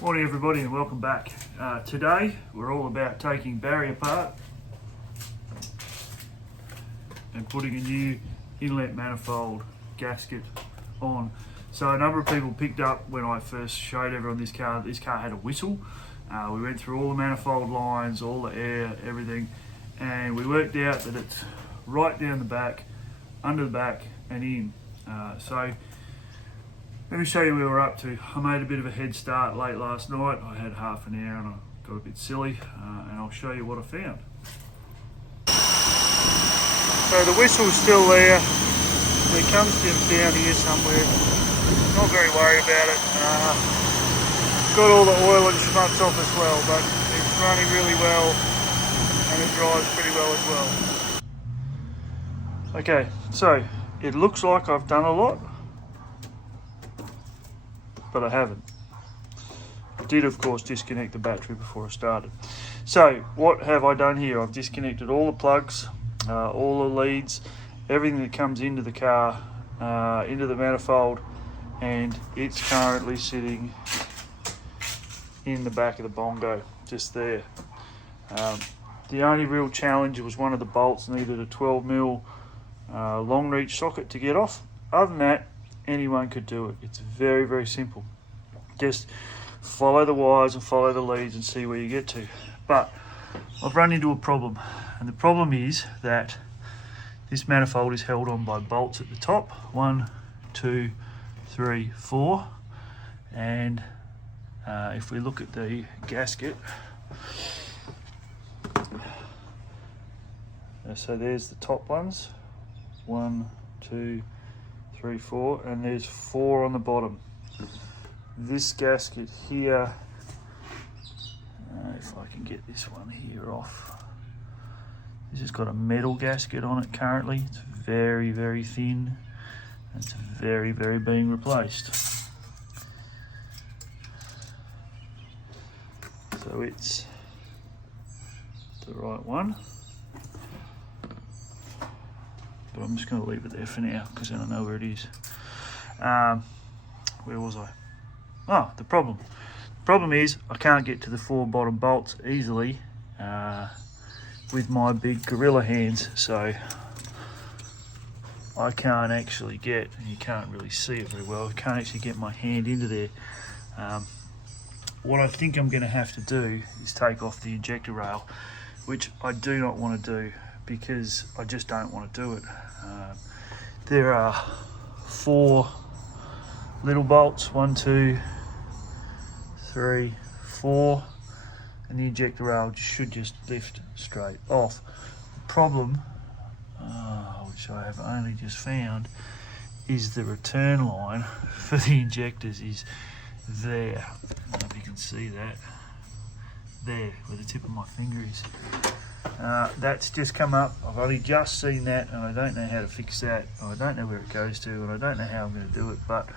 Morning everybody and welcome back. Today we're all about taking Barry apart and putting a new inlet manifold gasket on. So a number of people picked up when I first showed everyone this car had a whistle. We went through all the manifold lines, all the air, everything, and we worked out that it's right down the back, under the back and in. So let me show you where we're up to. I made a bit of a head start late last night. I had half an hour and I got a bit silly, and I'll show you what I found. So the whistle's still there. It comes down here somewhere. Not very worried about it. Got all the oil and schmutz off as well, but it's running really well and it drives pretty well as well. Okay, so it looks like I've done a lot, but I haven't. I did of course disconnect the battery before I started. So what have I done here? I've disconnected all the plugs, all the leads, everything that comes into the car, into the manifold, and it's currently sitting in the back of the bongo, just there. The only real challenge was one of the bolts needed a 12mm long reach socket to get off. Other than that, anyone could do it. It's very, very simple. Just follow the wires and follow the leads and see where you get to. But I've run into a problem, and the problem is that this manifold is held on by bolts at the top. 1, 2, 3, 4. And if we look at the gasket, so there's the top ones. 1, 2, 3, 4, and there's 4 on the bottom. This gasket here, if I can get this one here off, this has got a metal gasket on it currently. It's very, very thin, and it's very, very being replaced. So it's the right one, but I'm just going to leave it there for now because then I know where it is. Where was I? Oh, the problem. The problem is I can't get to the 4 bottom bolts easily with my big gorilla hands, so I can't actually get, and you can't really see it very well, I can't actually get my hand into there. What I think I'm going to have to do is take off the injector rail, which I do not want to do because I just don't want to do it. There are 4 little bolts, 1, 2, 3, 4, and the injector rail should just lift straight off. The problem, which I have only just found, is the return line for the injectors is there. I don't know if you can see that. There, where the tip of my finger is. That's just come up. I've only just seen that and I don't know how to fix that. I don't know where it goes to and I don't know how I'm going to do it, but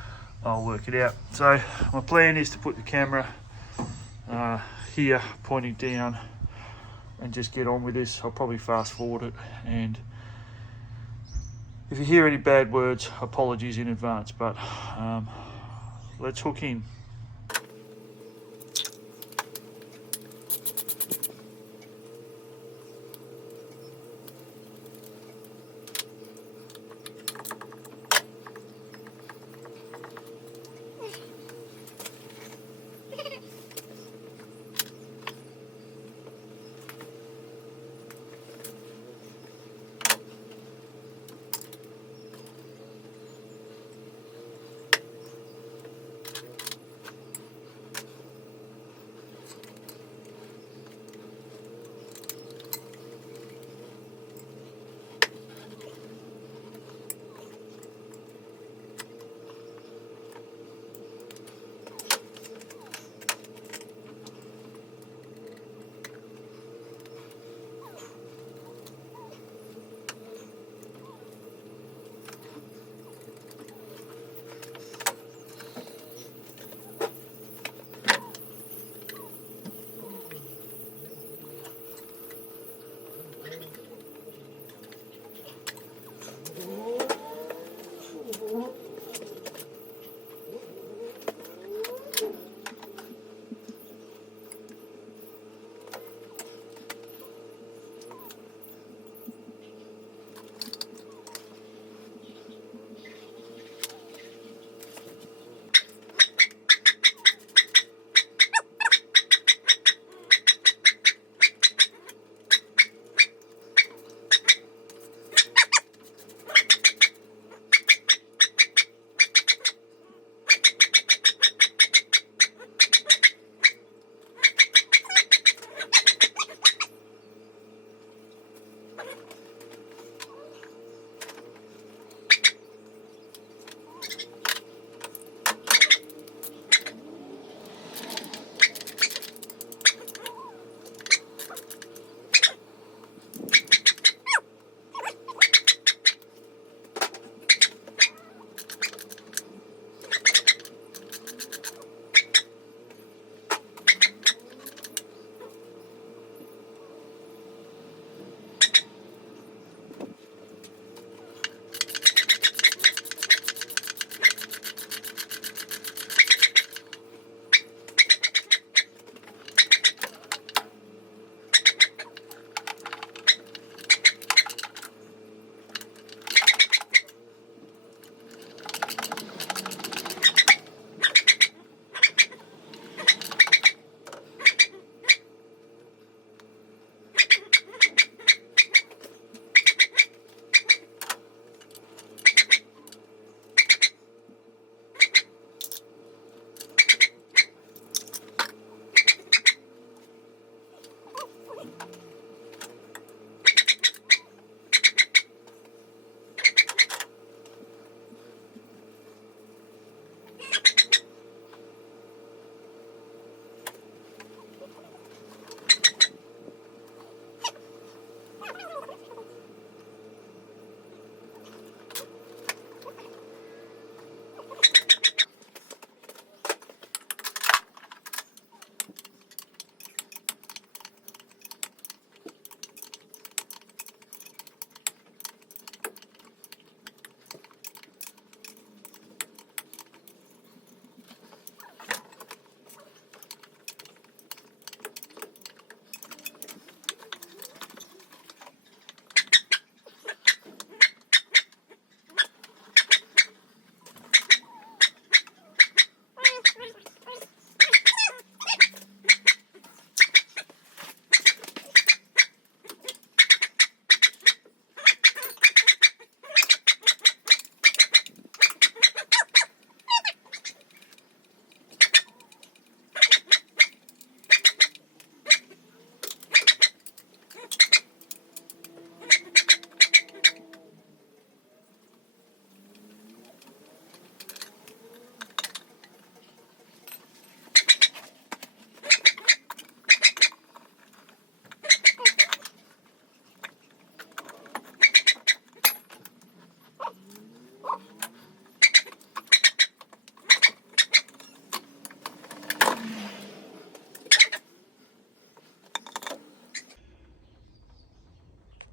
I'll work it out. So my plan is to put the camera here pointing down and just get on with this. I'll probably fast forward it, and if you hear any bad words, apologies in advance, but let's hook in.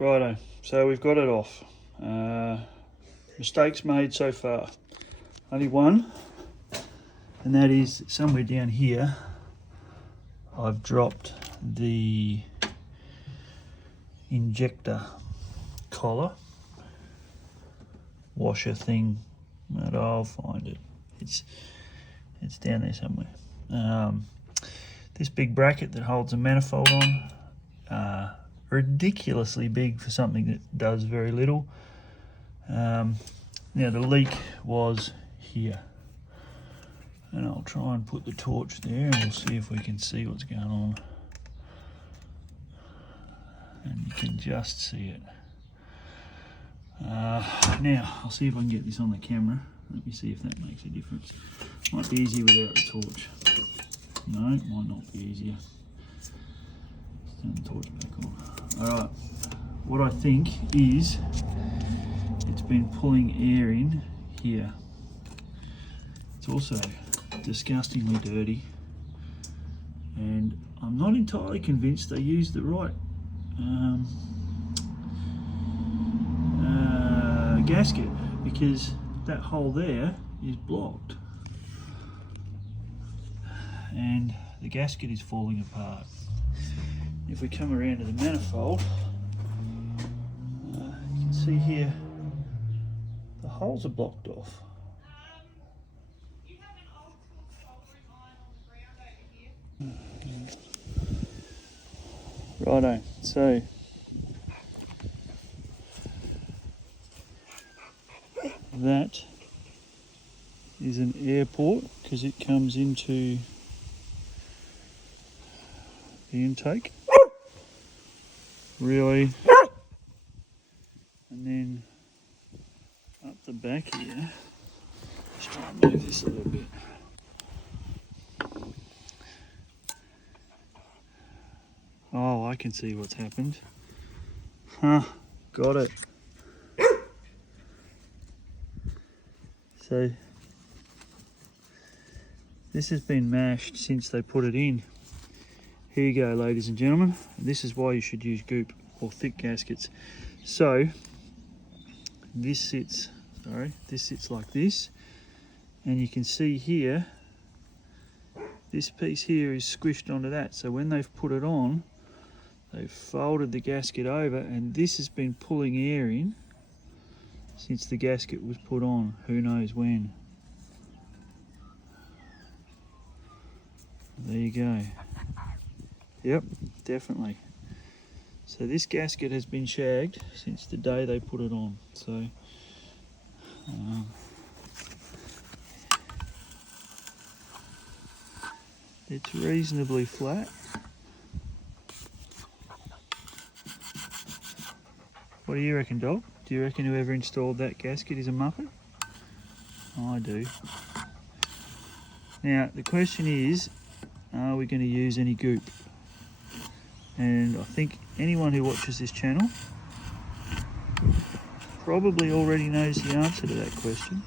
Righto, so we've got it off. Mistakes made so far. Only one, and that is somewhere down here I've dropped the injector collar washer thing, but I'll find it. It's down there somewhere. This big bracket that holds a manifold on, ridiculously big for something that does very little. Now the leak was here, and I'll try and put the torch there and we'll see if we can see what's going on, and you can just see it. Now I'll see if I can get this on the camera. Let me see if that makes a difference. Might be easier without the torch. No, it might not be easier. Let's turn the torch back on. Alright, what I think is it's been pulling air in here. It's also disgustingly dirty, and I'm not entirely convinced they used the right gasket, because that hole there is blocked and the gasket is falling apart. If we come around to the manifold, you can see here the holes are blocked off. Righto, so that is an air port because it comes into the intake. Really? And then up the back here, just try and move this a little bit. Oh, I can see what's happened. Huh, got it. So this has been mashed since they put it in. Here you go, ladies and gentlemen. This is why you should use goop or thick gaskets. So this sits like this, and you can see here, this piece here is squished onto that. So when they've put it on, they've folded the gasket over, and this has been pulling air in since the gasket was put on, who knows when. There you go. Yep, definitely. So this gasket has been shagged since the day they put it on. So it's reasonably flat. What do you reckon, dog? Do you reckon whoever installed that gasket is a muppet? I do. Now the question is, are we going to use any goop? And I think anyone who watches this channel probably already knows the answer to that question.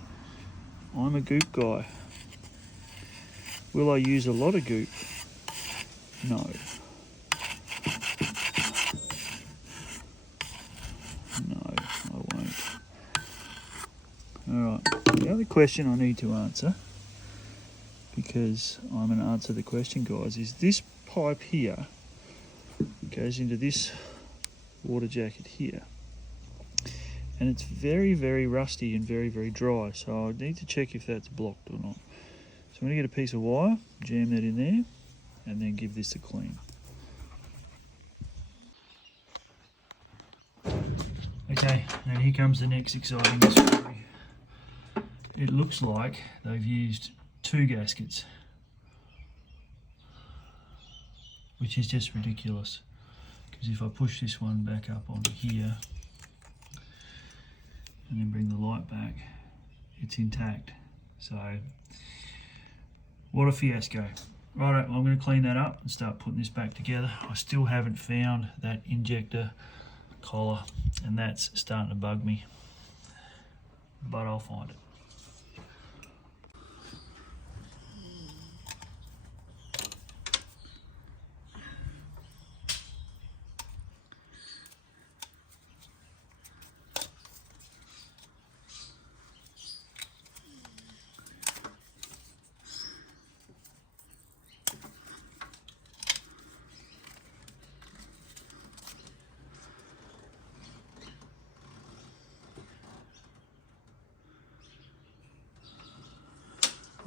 I'm a goop guy. Will I use a lot of goop? No. No, I won't. Alright, the other question I need to answer, because I'm going to answer the question, guys, is this pipe here goes into this water jacket here, and it's very, very rusty and very, very dry, so I need to check if that's blocked or not. So I'm going to get a piece of wire, jam that in there, and then give this a clean. Okay, now here comes the next exciting story. It looks like they've used 2 gaskets, which is just ridiculous, because if I push this one back up onto here and then bring the light back, it's intact. So what a fiasco. Right, well, I'm going to clean that up and start putting this back together. I still haven't found that injector collar, and that's starting to bug me, but I'll find it.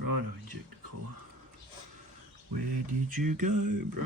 Righto, injector collar. Where did you go, bro?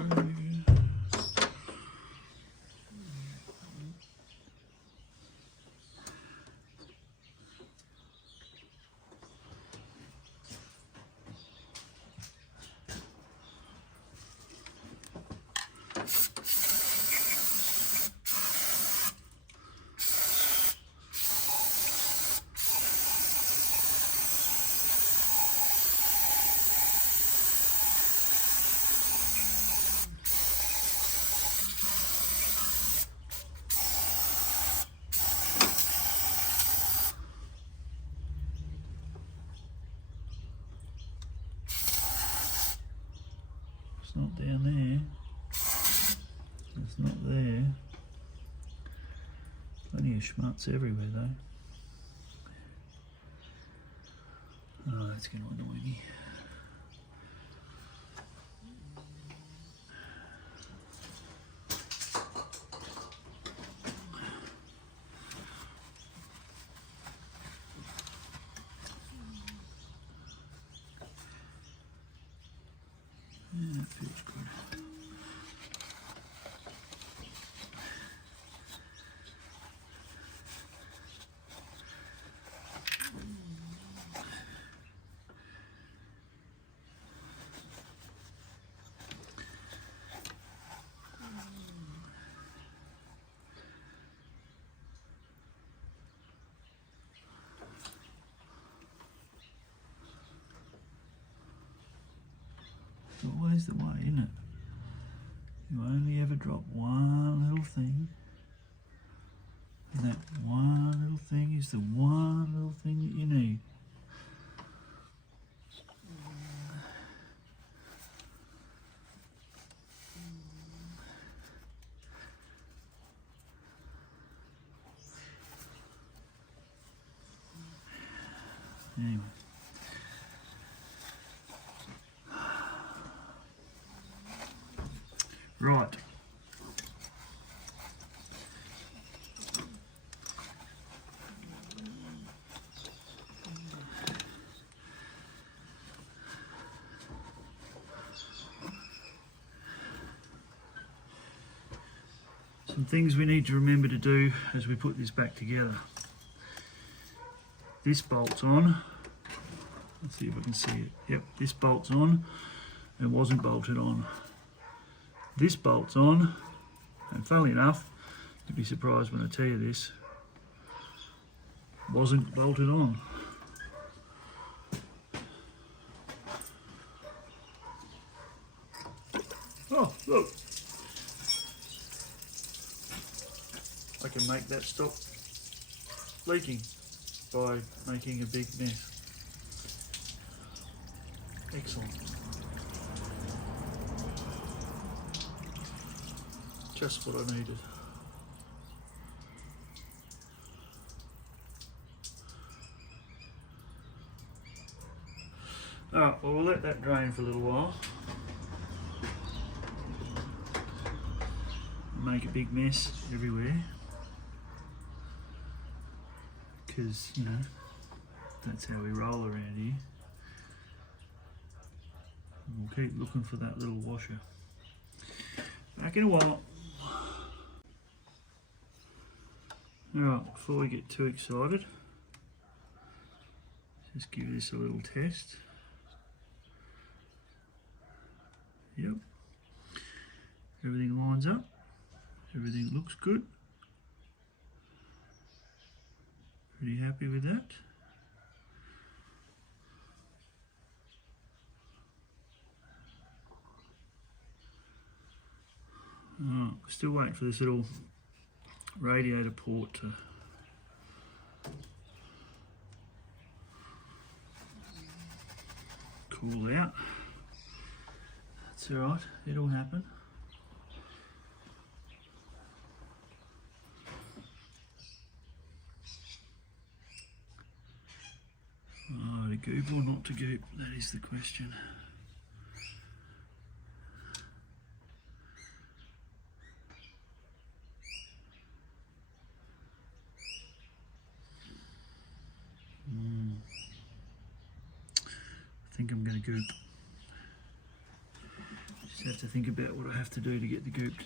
It's not down there. It's not there. Plenty of schmutz everywhere though. Oh, that's going to annoy me. Yeah, that feels good. It's always the way, isn't it? You only ever drop one little thing, and that one little thing is the one little thing that you need. Anyway. Right. Some things we need to remember to do as we put this back together. This bolt's on. Let's see if I can see it. Yep, this bolt's on. It wasn't bolted on. This bolt's on, and funnily enough, you'd be surprised when I tell you this, wasn't bolted on. Oh, look. I can make that stop leaking by making a big mess. Excellent. Just what I needed. Alright, well, we'll let that drain for a little while. Make a big mess everywhere. Because, you know, that's how we roll around here. And we'll keep looking for that little washer. Back in a while. Alright, before we get too excited, just give this a little test. Yep. Everything lines up. Everything looks good. Pretty happy with that. Oh, still waiting for this little radiator port to cool out. That's alright, it'll happen. Oh, to goop or not to goop, that is the question. I think think I'm going to goop. Just have to think about what I have to do to get the goop to